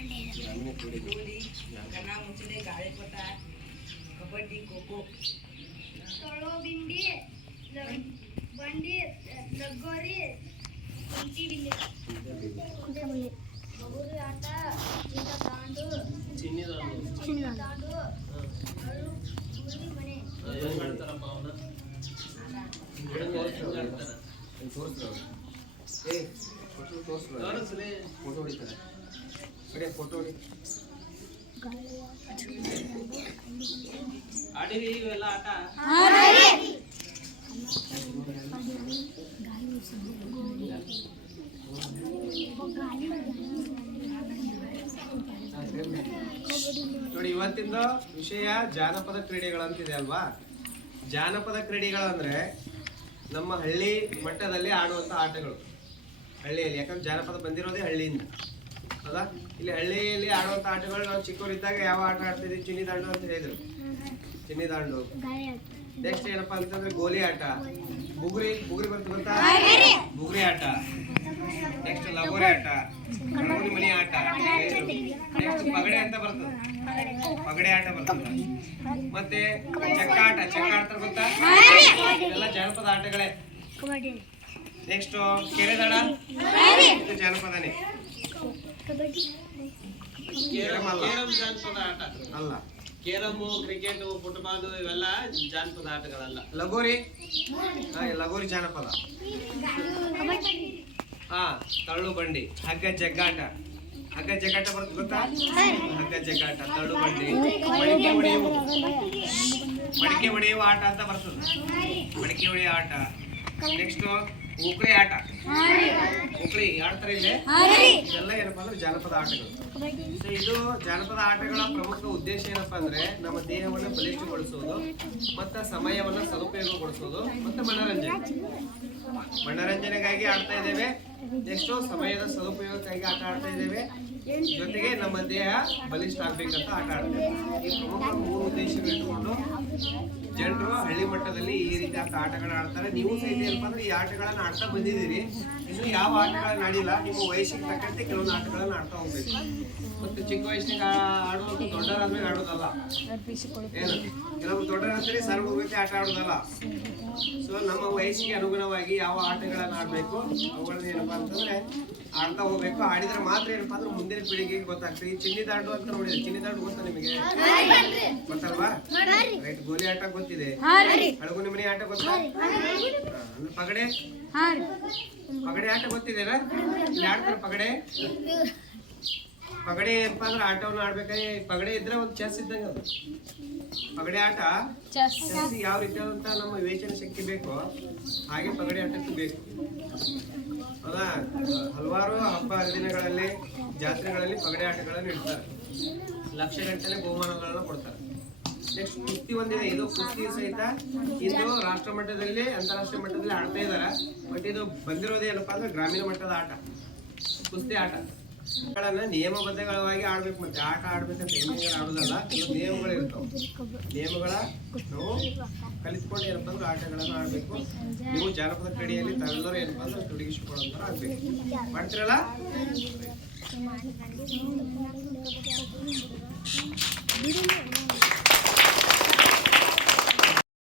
ಗ್ರಾಮೀಣ ಕ್ರೀಡೆಗಳು ಗೋಲಿ ಕನ್ನ ಮುಚ್ಚಲೆ ಗಾಳಿಪಟ ಕಬಡ್ಡಿ ಖೋ ಖೋ ತೊಳೋ ಬಿಂಡಿ ಲ- ಬಂಡಿ ಲಗೋರಿ ಕುಂಟಿ ಬಿಲ್ಲೆ ಬಗುರಿ ಆಟ ಚಿನ್ನ ತಾಂಡು ಚಿನ್ನಿದಾಂಡು ಚಿನ್ನ ತಾಂಡು ಕಳ್ಳು ಗುರಿ ಮನೆ ಹೆಂಗ್ ಆಡ್ತಾರಪ್ಪ ಅವನ್ನ ಹೆಂಗ್ ಆಡ್ತಾರ? ಹೆಂಗ್ ತೋರಿಸ್ರು ಅವ್ರು? ಏ ಫೋಟೋ ಹೊಡಿತಾರೆ ಫೋಟೋ ಆಡಿರಿ ಇವೆಲ್ಲ ಆಟ ನೋಡಿ, ಇವತ್ತಿಂದ ವಿಷಯ ಜಾನಪದ ಕ್ರೀಡೆಗಳಂತಿದೆ ಅಲ್ವಾ? ಜಾನಪದ ಕ್ರೀಡೆಗಳಂದ್ರೆ ನಮ್ಮ ಹಳ್ಳಿ ಮಟ್ಟದಲ್ಲಿ ಆಡುವಂತ ಆಟಗಳು. ಹಳ್ಳಿಯಲ್ಲಿ, ಯಾಕಂದ್ರೆ ಜಾನಪದ ಬಂದಿರೋದೇ ಹಳ್ಳಿಯಿಂದ. ಹೌದಾ? ಇಲ್ಲಿ ಹಳ್ಳಿಯಲ್ಲಿ ಆಡುವಂತ ಆಟಗಳು ನಾವು ಚಿಕ್ಕವರಿದ್ದಾಗ ಯಾವ ಆಟ ಆಡ್ತಿದ್ವಿ? ಚಿನ್ನಿ ದಾಂಡು ಅಂತ ಹೇಳಿದ್ರು. ಚಿನ್ನಿ ದಾಂಡು. ನೆಕ್ಸ್ಟ್ ಏನಪ್ಪಾ ಅಂತಂದ್ರೆ ಗೋಲಿ ಆಟ. ಬುಗುರಿ ಬುಗುರಿ ಬರ್ತು ಬುಗುರಿ ಆಟ. ನೆಕ್ಸ್ಟ್ ಲಗೋರಿ ಆಟ. ಕಳಗುರಿ ಮನಿ ಆಟ ನೆಕ್ಸ್ಟ್ ಪಗಡೆ ಅಂತ ಬರ್ತದೆ. ಪಗಡೆ ಆಟ ಬರ್ತದೆ. ಮತ್ತೆ ಚಕ್ಕ ಆಟ ಚಕ್ಕ ಆಡ್ತಾರೆ ಗೊತ್ತಾ? ಎಲ್ಲ ಜಾನಪದ ಆಟಗಳೇ. ನೆಕ್ಸ್ಟ್ ಕೆರೆ ದಡ. ಇದು ಜಾನಪದನೇ. ಅಲ್ಲ. ಕೇರಮ್ ಕ್ರಿಕೆಟ್ ಫುಟ್ಬಾಲ್ ಇವೆಲ್ಲ ಜಾನಪದ ಆಟಗಳಲ್ಲ. ಲಗೋರಿ? ಲಗೋರಿ ಜಾನಪದ. ಹಾ ತಳ್ಳು ಬಂಡಿ. ಹಗ್ಗ ಜಗ್ಗಾಟ. ಹಗ್ಗ ಜಗ್ಗಾಟ ಬರುತ್ತೆ ಗೊತ್ತಾ? ಹಗ್ಗ ಜಗ್ಗಾಟ ತಳ್ಳು ಬಂಡಿ. ಮಡಿಕೆ ಹೊಡೆಯುವ ಮಡಿಕೆ ಹೊಡೆಯುವ ಆಟ ಅಂತ ಬರ್ತದೆ. ಮಡಿಕೆ ಹೊಡೆಯುವ ಆಟ. ನೆಕ್ಸ್ಟ್ ಉಕ್ಳಿ ಆಟ. ಉಕ್ಳಿ ಆಡ್ತಾರೆ ಇಲ್ಲೇ ಇದೆಲ್ಲ ಏನಪ್ಪಾ ಅಂದ್ರೆ ಜಾನಪದ ಆಟಗಳು. ಸೊ ಇದು ಜಾನಪದ ಆಟಗಳ ಪ್ರಮುಖ ಉದ್ದೇಶ ಏನಪ್ಪಾ ಅಂದ್ರೆ ನಮ್ಮ ದೇಹವನ್ನು ಬಲಿಷ್ಠಗೊಳಿಸೋದು, ಮತ್ತ ಸಮಯವನ್ನು ಸದುಪಯೋಗಗೊಳಿಸೋದು, ಮತ್ತೆ ಮನೋರಂಜನೆ. ಮನೋರಂಜನೆಗಾಗಿ ಆಡ್ತಾ ಇದ್ದೇವೆ. ನೆಕ್ಸ್ಟ್ ಸಮಯದ ಸದುಪಯೋಗಕ್ಕಾಗಿ ಆಟ ಆಡ್ತಾ ಇದ್ದೇವೆ. ಜೊತೆಗೆ ನಮ್ಮ ದೇಹ ಬಲಿಷ್ಠ ಆಗ್ಬೇಕಂತ ಆಟ ಆಡ್ತೇವೆ ಈ ಪ್ರಮುಖ ಮೂರು ಉದ್ದೇಶಗಳು ಇಟ್ಟುಕೊಂಡು ಜನರು ಹಳ್ಳಿ ಮಟ್ಟದಲ್ಲಿ ಈ ರೀತಿ ಆಟಗಳನ್ನ ಆಡ್ತಾರೆ. ನೀವು ಸಹಿತ ಏನಪ್ಪ ಅಂದ್ರೆ ಈ ಆಟಗಳನ್ನ ಆಡ್ತಾ ಬಂದಿದ್ದೀರಿ. ಇನ್ನು ಯಾವ ಆಟಗಳನ್ನ ಆಡಿಲ್ಲ. ನಿಮ್ಮ ವಯಸ್ಸಿಗೆ ತಕ್ಕಂತೆ ಕೆಲವೊಂದು ಆಟಗಳನ್ನ ಆಡ್ತಾ ಹೋಗ್ಬೇಕು. ಮತ್ತೆ ಚಿಕ್ಕ ವಯಸ್ಸಿಗೆ ಆಡುವಂತ ದೊಡ್ಡರಾದ್ಮೇಲೆ ಆಡೋದಲ್ಲ. ಏನು? ಕೆಲವು ದೊಡ್ಡರಾದ್ರೆ ಸರ್ ಹೋಗುತ್ತೆ ಆಟ ಆಡೋದಲ್ಲ. ಸೊ ನಮ್ಮ ವಯಸ್ಸಿಗೆ ಅನುಗುಣವಾಗಿ ಯಾವ ಆಟಗಳನ್ನ ಆಡ್ಬೇಕು? ಅವುಗಳನ್ನ ಏನಪ್ಪಾ ಅಂತಂದ್ರೆ ಆಡ್ತಾ ಹೋಗ್ಬೇಕು. ಆಡಿದ್ರೆ ಮಾತ್ರ ಏನಪ್ಪಾ ಅಂದ್ರೆ ಮುಂದಿನ ಪೀಳಿಗೆಗೆ ಗೊತ್ತಾಗ್ತದೆ. ಈ ಚಿನ್ನಿ ದಾಂಡು ಅಂತ ನೋಡಿದ್ರೆ ಚಿನ್ನಿ ದಾಂಡು ಗೊತ್ತಾ ನಿಮಗೆ? ಗೊತ್ತಲ್ವಾ? ರೈಟ್ ಗೋಲಿ ಆಟ ಗೊತ್ತಿದೆ. ಹಳಗುನಿ ಮನಿ ಆಟ ಗೊತ್ತಾ? ಅಂದ್ರೆ ಪಗಡೆ? ಪಗಡೆ ಆಟ ಗೊತ್ತಿದೆನಾ ಇಲ್ಲಿ ಆಡ್ತಾರೆ ಪಗಡೆ? ಪಗಡೆ ಏನಪ್ಪ ಅಂದ್ರೆ ಆಟವನ್ನು ಆಡ್ಬೇಕಾದ್ರೆ ಪಗಡೆ ಇದ್ರೆ ಒಂದು ಚೆಸ್ ಇದ್ದಂಗೆ ಅದು. ಪಗಡೆ ಆಟ ಚೆಸ್ ಯಾವ ರೀತಿಯಾದಂತ ನಮ್ಮ ವಿವೇಚನ ಶಕ್ತಿ ಬೇಕೋ ಹಾಗೆ ಪಗಡೆ ಆಟಕ್ಕೆ ಬೇಕು. ಹೌದಾ? ಹಲವಾರು ಹಬ್ಬ ಹರಿದಿನಗಳಲ್ಲಿ ಜಾತ್ರೆಗಳಲ್ಲಿ ಪಗಡೆ ಆಟಗಳನ್ನು ಇಡ್ತಾರೆ. ಲಕ್ಷ ಗಂಟಲೆ ಬಹುಮಾನಗಳನ್ನ ಕೊಡ್ತಾರೆ. ನೆಕ್ಸ್ಟ್ ಕುಸ್ತಿ ಒಂದಿದೆ. ಇದು ಕುಸ್ತಿ ಸಹಿತ ಇದು ರಾಷ್ಟ್ರ ಮಟ್ಟದಲ್ಲಿ ಅಂತಾರಾಷ್ಟ್ರೀಯ ಮಟ್ಟದಲ್ಲಿ ಆಡ್ತಾ ಇದ್ದಾರೆ. ಬಟ್ ಇದು ಬಂದಿರೋದು ಏನಪ್ಪಾ ಅಂದ್ರೆ ಗ್ರಾಮೀಣ ಮಟ್ಟದ ಆಟ. ಕುಸ್ತಿ ಆಟ. ಗಳನ್ನ ನಿಯಮಬದ್ಧಗಳವಾಗಿ ಆಡ್ಬೇಕು ಮತ್ತೆ ಆಟ ಆಡ್ಬೇಕಂತ ಹೆಂಗೆ ಆಡೋದಲ್ಲ ನಿಯಮಗಳು ಇರ್ತಾವ. ನಿಯಮಗಳ ಕಲಿತ್ಕೊಂಡು ಏನಪ್ಪಾ ಅಂದ್ರೆ ಆಟಗಳನ್ನ ಆಡ್ಬೇಕು. ನೀವು ಜಾನಪದ ಕಡೆಯಲ್ಲಿ ತಾವೆಲ್ಲರೂ ಏನಪ್ಪ ಅಂದ್ರೆ ತೊಡಗಿಸಿಕೊಳ್ಳೋದ್ರ ಆಗ್ಬೇಕು. ಮಾಡ್ತೀರಲ್ಲ?